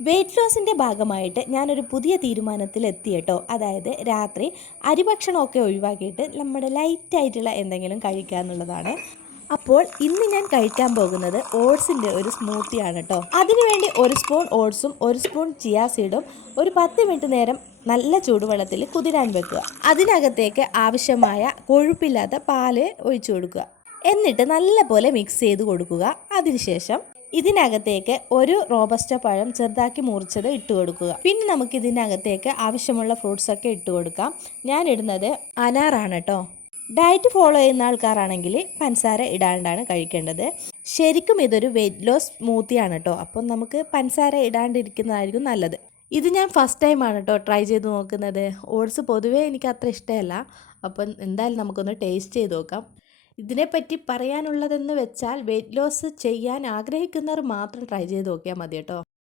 Wait ലോസിൻ്റെ ഭാഗമായിട്ട് ഞാനൊരു പുതിയ തീരുമാനത്തിലെത്തി കേട്ടോ. അതായത് രാത്രി അരിഭക്ഷണമൊക്കെ ഒഴിവാക്കിയിട്ട് നമ്മുടെ ലൈറ്റായിട്ടുള്ള എന്തെങ്കിലും കഴിക്കുക എന്നുള്ളതാണ്. അപ്പോൾ ഇന്ന് ഞാൻ കഴിക്കാൻ പോകുന്നത് ഓട്സിൻ്റെ ഒരു സ്മൂത്തിയാണ് കേട്ടോ. അതിനുവേണ്ടി ഒരു സ്പൂൺ ഓട്സും ഒരു സ്പൂൺ ചിയാ സീഡും ഒരു 10 മിനിറ്റ് നേരം നല്ല ചൂടുവെള്ളത്തിൽ കുതിരാൻ വെക്കുക. അതിനകത്തേക്ക് ആവശ്യമായ കൊഴുപ്പില്ലാത്ത പാല് ഒഴിച്ചു കൊടുക്കുക. എന്നിട്ട് നല്ലപോലെ മിക്സ് ചെയ്ത് കൊടുക്കുക. അതിനുശേഷം ഇതിനകത്തേക്ക് ഒരു റോബസ്റ്റ പഴം ചെറുതാക്കി മുറിച്ചത് ഇട്ട് കൊടുക്കുക. പിന്നെ നമുക്ക് ഇതിനകത്തേക്ക് ആവശ്യമുള്ള ഫ്രൂട്ട്സൊക്കെ ഇട്ട് കൊടുക്കാം. ഞാൻ ഇടുന്നത് അനാറാണ് കേട്ടോ. ഡയറ്റ് ഫോളോ ചെയ്യുന്ന ആൾക്കാരാണെങ്കിൽ പഞ്ചസാര ഇടാണ്ടാണ് കഴിക്കേണ്ടത്. ശരിക്കും ഇതൊരു വെയിറ്റ് ലോസ് സ്മൂത്തിയാണ് കേട്ടോ. അപ്പം നമുക്ക് പഞ്ചസാര ഇടാണ്ടിരിക്കുന്നതായിരിക്കും നല്ലത്. ഇത് ഞാൻ ഫസ്റ്റ് ടൈമാണ് കേട്ടോ ട്രൈ ചെയ്ത് നോക്കുന്നത്. ഓട്സ് പൊതുവേ എനിക്ക് അത്ര ഇഷ്ടമല്ല. അപ്പം എന്തായാലും നമുക്കൊന്ന് ടേസ്റ്റ് ചെയ്ത് നോക്കാം. ഇതിനെപ്പറ്റി പറയാനുള്ളതെന്ന് വെച്ചാൽ വെയിറ്റ് ലോസ് ചെയ്യാൻ ആഗ്രഹിക്കുന്നവർ മാത്രം ട്രൈ ചെയ്ത് നോക്കിയാൽ മതി കേട്ടോ.